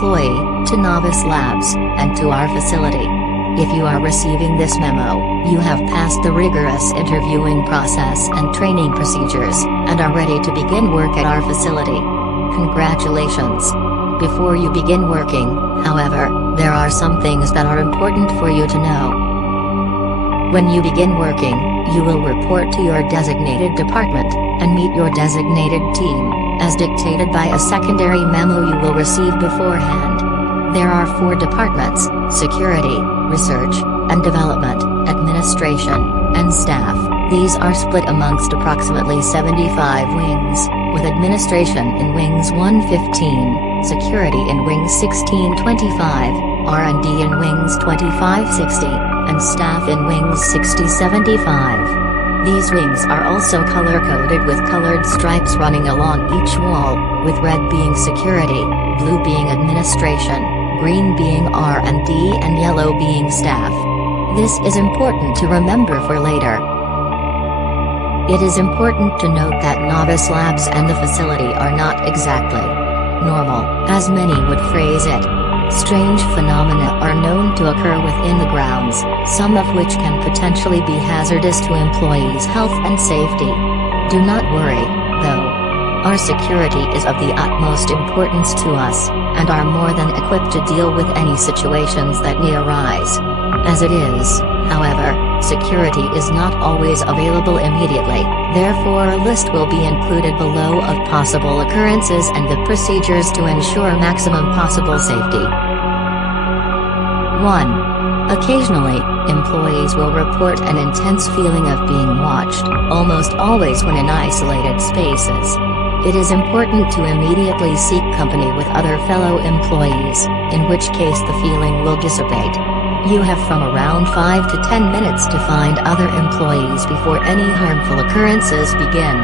employee, to Novice Labs, and to our facility. If you are receiving this memo, you have passed the rigorous interviewing process and training procedures, and are ready to begin work at our facility. Congratulations! Before you begin working, however, there are some things that are important for you to know. When you begin working, you will report to your designated department, and meet your designated team, as dictated by a secondary memo you will receive beforehand. There are 4 departments: security, research and development, administration, and staff. These are split amongst approximately 75 wings, with administration in wings 115, security in wings 1625, R&D in wings 2560, and staff in wings 6075. These wings are also color-coded with colored stripes running along each wall, with red being security, blue being administration, green being R&D and yellow being staff. This is important to remember for later. It is important to note that Novice Labs and the facility are not exactly normal, as many would phrase it. Strange phenomena are known to occur within the grounds, some of which can potentially be hazardous to employees' health and safety. Do not worry, though. Our security is of the utmost importance to us, and are more than equipped to deal with any situations that may arise. As it is, however, security is not always available immediately, therefore a list will be included below of possible occurrences and the procedures to ensure maximum possible safety. 1. Occasionally, employees will report an intense feeling of being watched, almost always when in isolated spaces. It is important to immediately seek company with other fellow employees, in which case the feeling will dissipate. You have from around 5 to 10 minutes to find other employees before any harmful occurrences begin.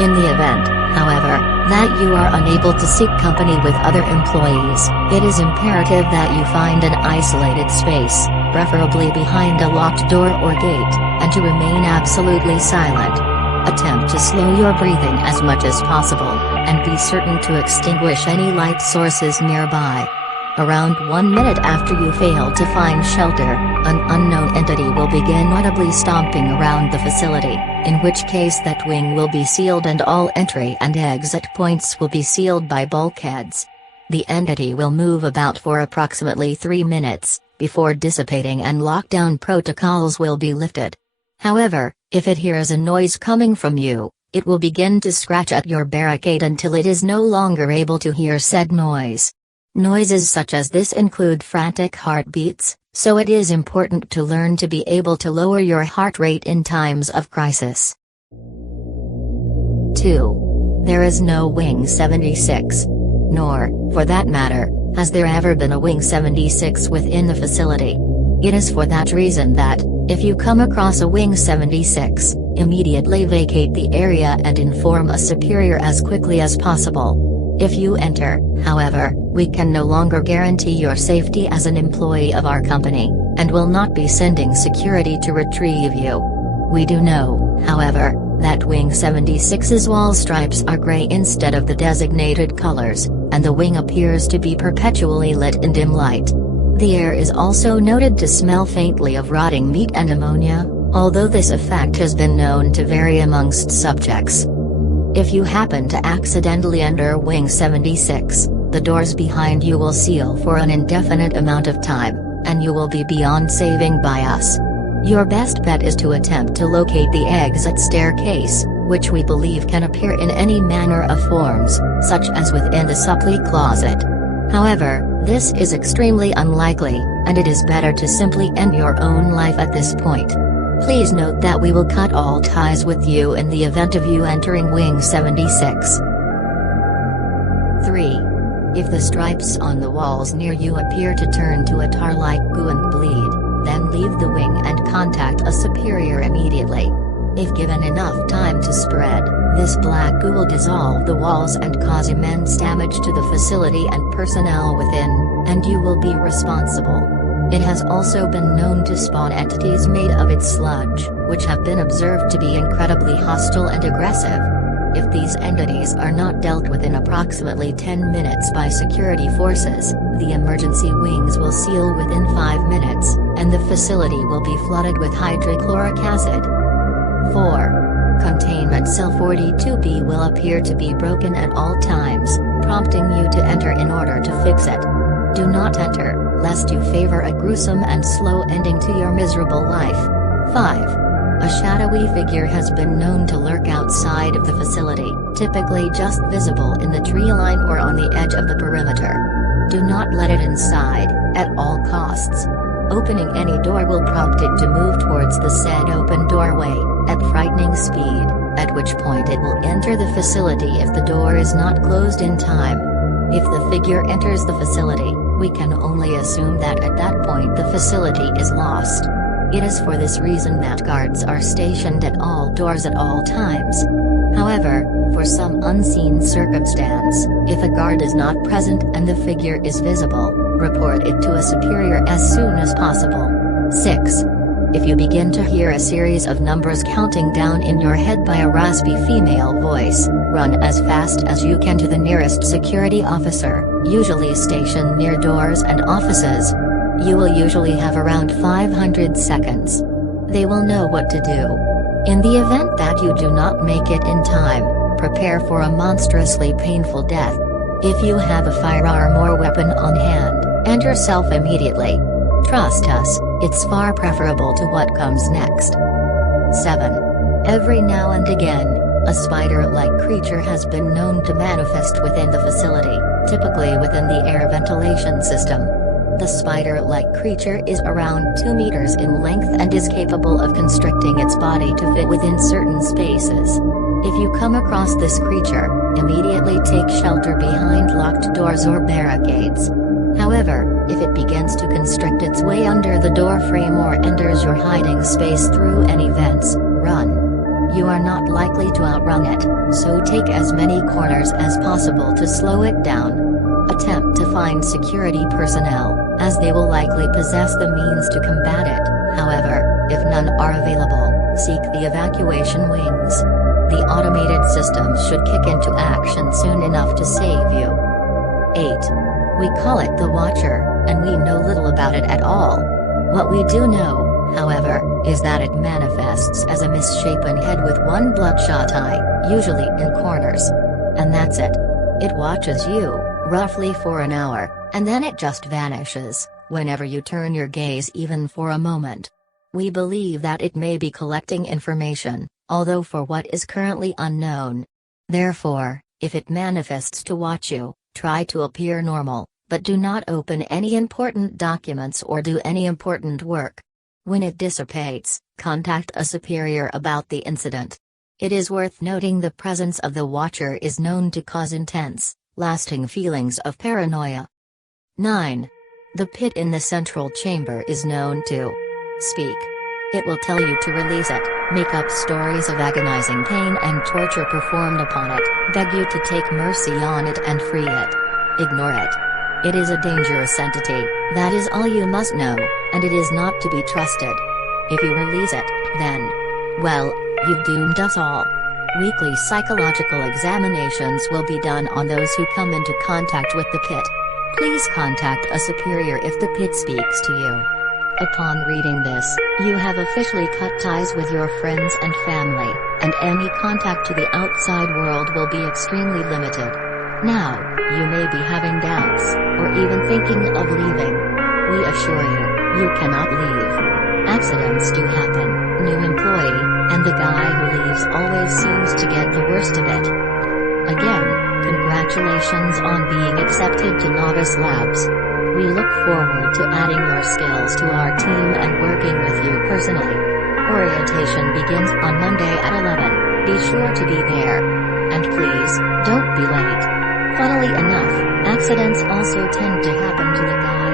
In the event, however, that you are unable to seek company with other employees, it is imperative that you find an isolated space, preferably behind a locked door or gate, and to remain absolutely silent. Attempt to slow your breathing as much as possible, and be certain to extinguish any light sources nearby. Around 1 minute after you fail to find shelter, an unknown entity will begin audibly stomping around the facility, in which case that wing will be sealed and all entry and exit points will be sealed by bulkheads. The entity will move about for approximately 3 minutes, before dissipating and lockdown protocols will be lifted. However, if it hears a noise coming from you, it will begin to scratch at your barricade until it is no longer able to hear said noise. Noises such as this include frantic heartbeats, so it is important to learn to be able to lower your heart rate in times of crisis. 2. There is no Wing 76. Nor, for that matter, has there ever been a Wing 76 within the facility. It is for that reason that, if you come across a Wing 76, immediately vacate the area and inform a superior as quickly as possible. If you enter, however, we can no longer guarantee your safety as an employee of our company, and will not be sending security to retrieve you. We do know, however, that Wing 76's wall stripes are gray instead of the designated colors, and the wing appears to be perpetually lit in dim light. The air is also noted to smell faintly of rotting meat and ammonia, although this effect has been known to vary amongst subjects. If you happen to accidentally enter Wing 76, the doors behind you will seal for an indefinite amount of time, and you will be beyond saving by us. Your best bet is to attempt to locate the exit staircase, which we believe can appear in any manner of forms, such as within the supply closet. However, this is extremely unlikely, and it is better to simply end your own life at this point. Please note that we will cut all ties with you in the event of you entering Wing 76. 3. If the stripes on the walls near you appear to turn to a tar-like goo and bleed, then leave the wing and contact a superior immediately. If given enough time to spread, this black goo will dissolve the walls and cause immense damage to the facility and personnel within, and you will be responsible. It has also been known to spawn entities made of its sludge, which have been observed to be incredibly hostile and aggressive. If these entities are not dealt with in approximately 10 minutes by security forces, the emergency wings will seal within 5 minutes, and the facility will be flooded with hydrochloric acid. 4. Containment Cell 42B will appear to be broken at all times, prompting you to enter in order to fix it. Do not enter, lest you favor a gruesome and slow ending to your miserable life. 5. A shadowy figure has been known to lurk outside of the facility, typically just visible in the tree line or on the edge of the perimeter. Do not let it inside, at all costs. Opening any door will prompt it to move towards the said open doorway, at frightening speed, at which point it will enter the facility if the door is not closed in time. If the figure enters the facility, we can only assume that at that point the facility is lost. It is for this reason that guards are stationed at all doors at all times. However, for some unseen circumstance, if a guard is not present and the figure is visible, report it to a superior as soon as possible. 6. If you begin to hear a series of numbers counting down in your head by a raspy female voice, run as fast as you can to the nearest security officer, usually stationed near doors and offices. You will usually have around 500 seconds. They will know what to do. In the event that you do not make it in time, prepare for a monstrously painful death. If you have a firearm or weapon on hand, end yourself immediately. Trust us, it's far preferable to what comes next. 7. Every now and again, a spider-like creature has been known to manifest within the facility, typically within the air ventilation system. The spider-like creature is around 2 meters in length and is capable of constricting its body to fit within certain spaces. If you come across this creature, immediately take shelter behind locked doors or barricades. However, if it begins to constrict its way under the door frame or enters your hiding space through any vents, run. You are not likely to outrun it, so take as many corners as possible to slow it down. Attempt to find security personnel, as they will likely possess the means to combat it. However, if none are available, seek the evacuation wings. The automated system should kick into action soon enough to save you. 8. We call it the Watcher, and we know little about it at all. What we do know, however, is that it manifests as a misshapen head with one bloodshot eye, usually in corners. And that's it. It watches you, roughly for an hour, and then it just vanishes, whenever you turn your gaze even for a moment. We believe that it may be collecting information, although for what is currently unknown. Therefore, if it manifests to watch you, try to appear normal, but do not open any important documents or do any important work. When it dissipates, contact a superior about the incident. It is worth noting the presence of the Watcher is known to cause intense, lasting feelings of paranoia. 9. The pit in the central chamber is known to speak. It will tell you to release it, make up stories of agonizing pain and torture performed upon it, beg you to take mercy on it and free it. Ignore it. It is a dangerous entity, that is all you must know, and it is not to be trusted. If you release it, then, well, you've doomed us all. Weekly psychological examinations will be done on those who come into contact with the pit. Please contact a superior if the pit speaks to you. Upon reading this, you have officially cut ties with your friends and family, and any contact to the outside world will be extremely limited. Now, you may be having doubts, or even thinking of leaving. We assure you, you cannot leave. Accidents do happen, new employee, and the guy who leaves always seems to get the worst of it. Again, congratulations on being accepted to Novice Labs. We look forward to adding your skills to our team and working with you personally. Orientation begins on Monday at 11, be sure to be there. And please, don't be late. Funnily enough, accidents also tend to happen to the guy